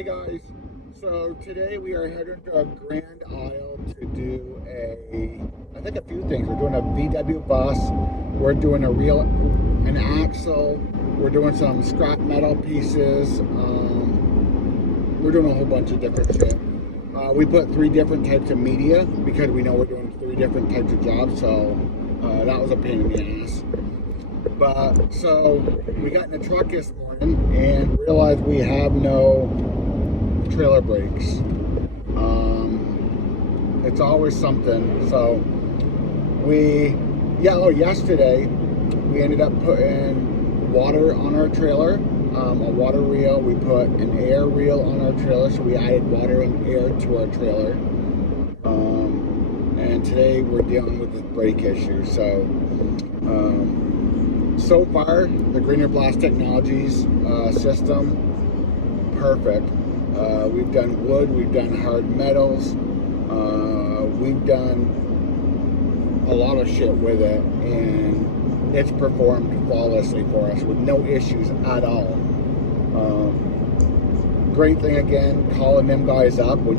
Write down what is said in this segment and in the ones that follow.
Hey guys, so today we are heading to a Grand Isle to do I think a few things. We're doing a VW bus, we're doing an axle, we're doing some scrap metal pieces, we're doing a whole bunch of different shit. We put 3 different types of media because we know we're doing 3 different types of jobs, so that was a pain in the ass. But so we got in the truck this morning and realized we have no trailer brakes. It's always something. So yesterday we ended up putting water on our trailer, a water reel. We put an air reel on our trailer, so we added water and air to our trailer. And today we're dealing with this brake issue. So far, the Greener Blast Technologies system, perfect. We've done wood, we've done hard metals, we've done a lot of shit with it, and it's performed flawlessly for us with no issues at all. Great thing again, calling them guys up when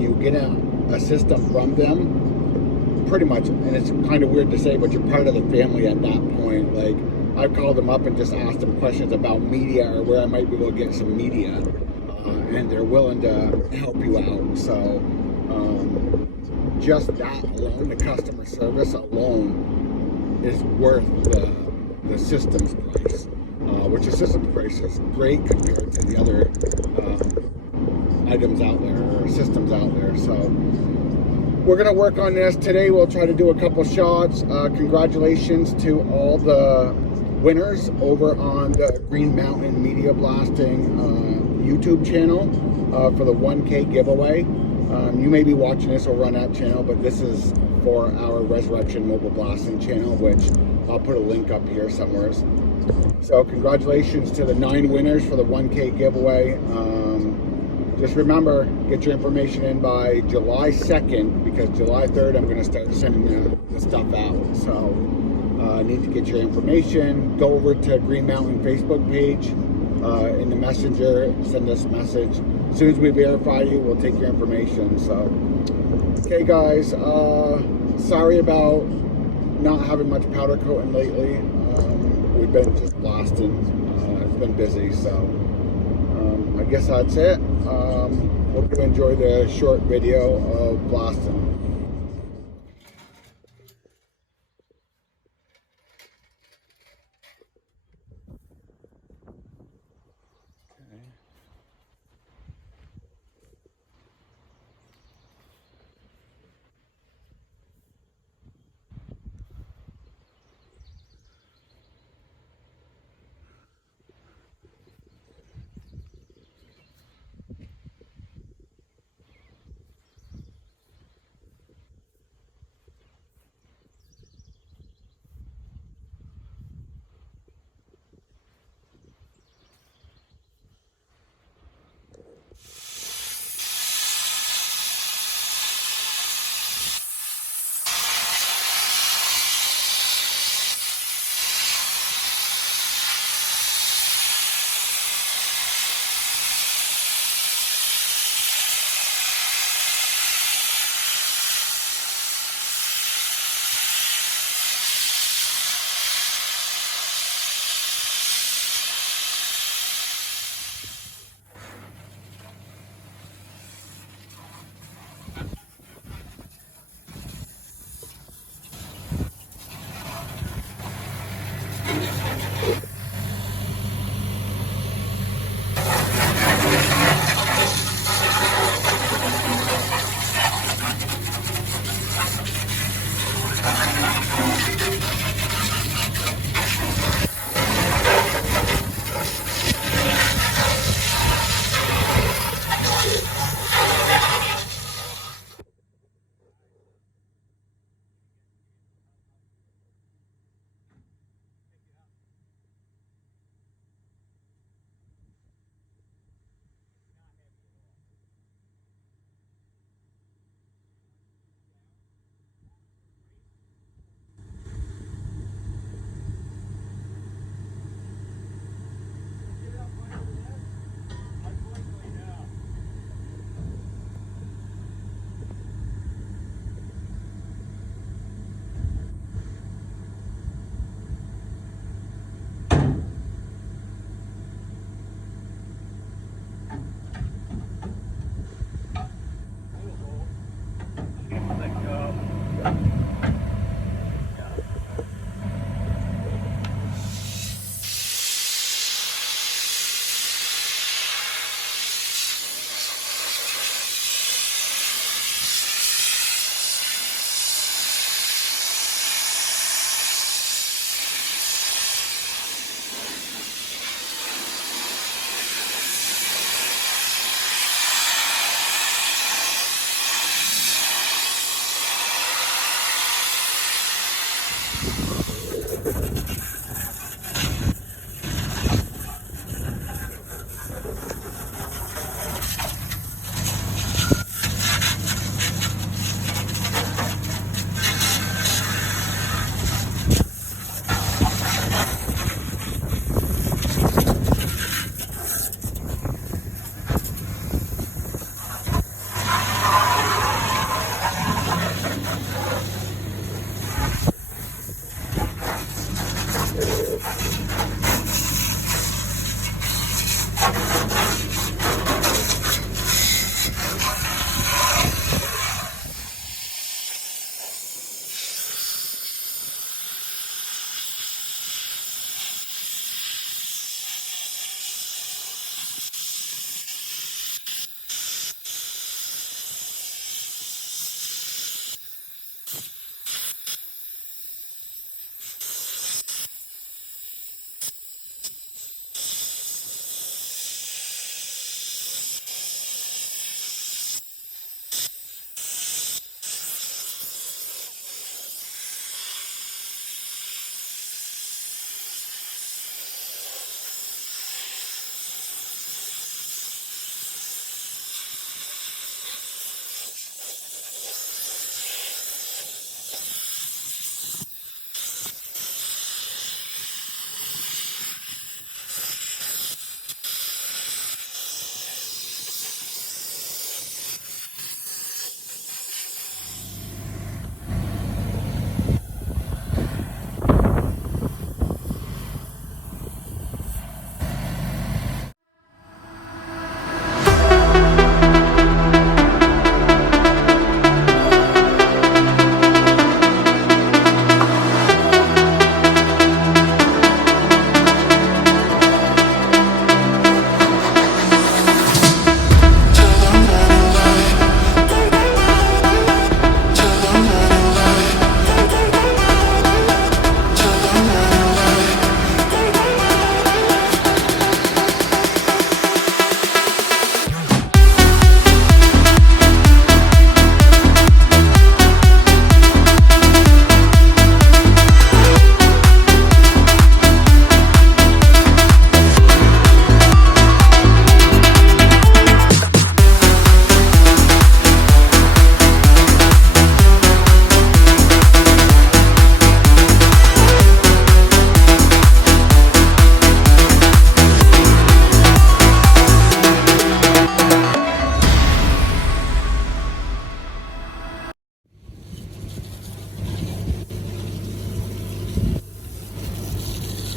you get a system from them, pretty much, and it's kind of weird to say, but you're part of the family at that point. Like, I've called them up and just asked them questions about media or where I might be able to get some media, and they're willing to help you out. So just that alone, the customer service alone, is worth the system's price, which the system's price is great compared to the other items out there or systems out there. So we're going to work on this today. We'll try to do a couple shots. Congratulations to all the winners over on the Green Mountain Media Blasting YouTube channel for the 1K giveaway. You may be watching this over on that channel, but this is for our Resurrection Mobile Blasting channel, which I'll put a link up here somewhere. So congratulations to the 9 winners for the 1K giveaway. Just remember, get your information in by July 2nd, because July 3rd I'm going to start sending the stuff out. So need to get your information. Go over to Green Mountain Facebook page in the messenger, send us a message. As soon as we verify you, we'll take your information. So, okay guys, sorry about not having much powder coating lately. We've been just blasting. It's been busy, so I guess that's it. Hope you enjoy the short video of blasting.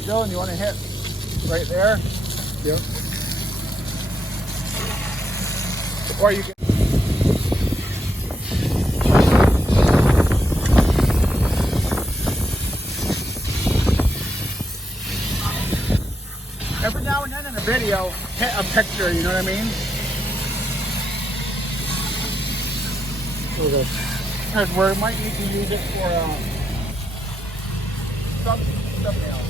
Dylan, you want to hit right there? Yep. Or you can. Every now and then in a video, hit a picture, you know what I mean? Okay. Because we might need to use it for thumbnail.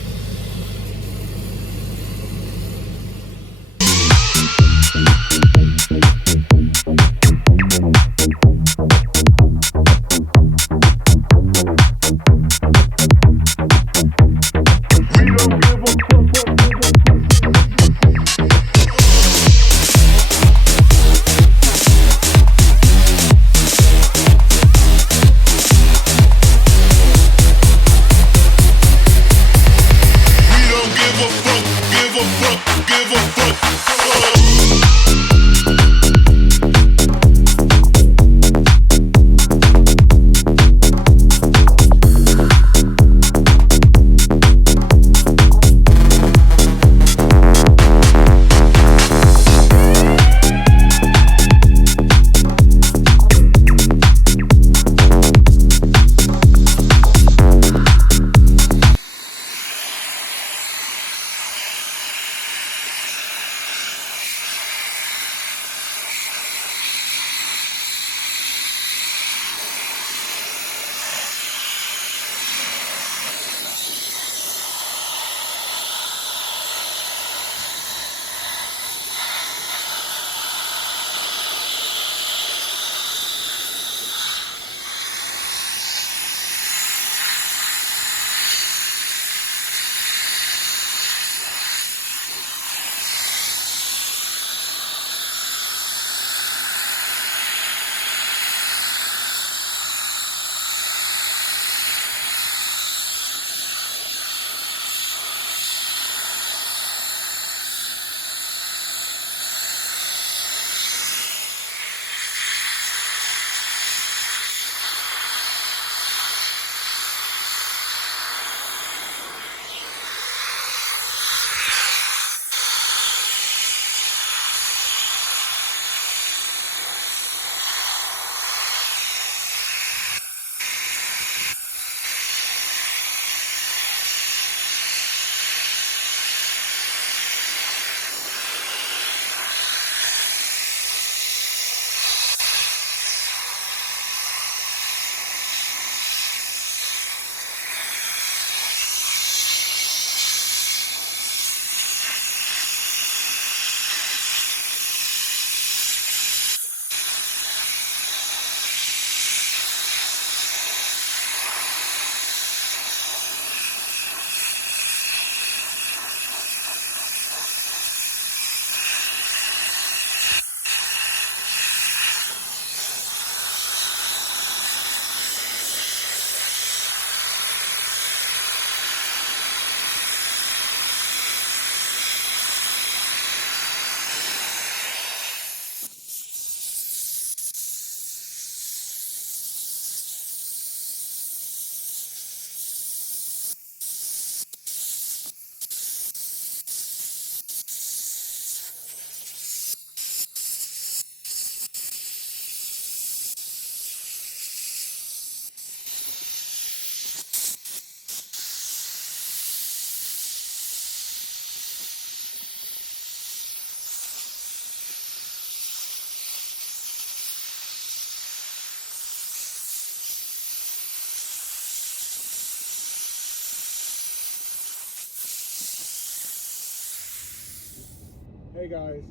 Hey guys,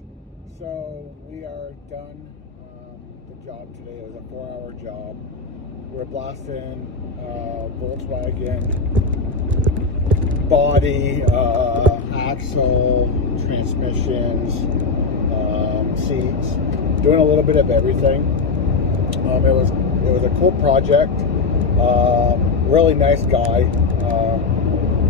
so we are done the job today. It was a 4-hour job. We're blasting Volkswagen body, axle, transmissions, seats, doing a little bit of everything. It was a cool project. Really nice guy.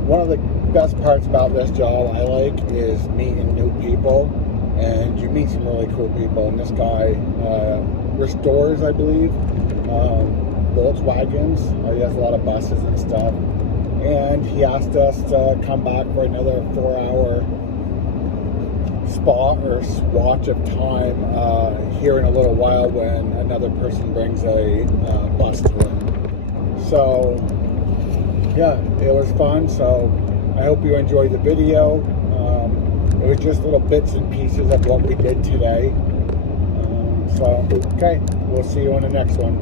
One of the best parts about this job I like is meeting new people, and you meet some really cool people. And this guy restores, I believe, Volkswagens. He has a lot of buses and stuff, and he asked us to come back for another 4-hour spot or swatch of time here in a little while when another person brings a bus to him. So yeah, it was fun. So I hope you enjoyed the video. It was just little bits and pieces of what we did today. So okay, we'll see you on the next one.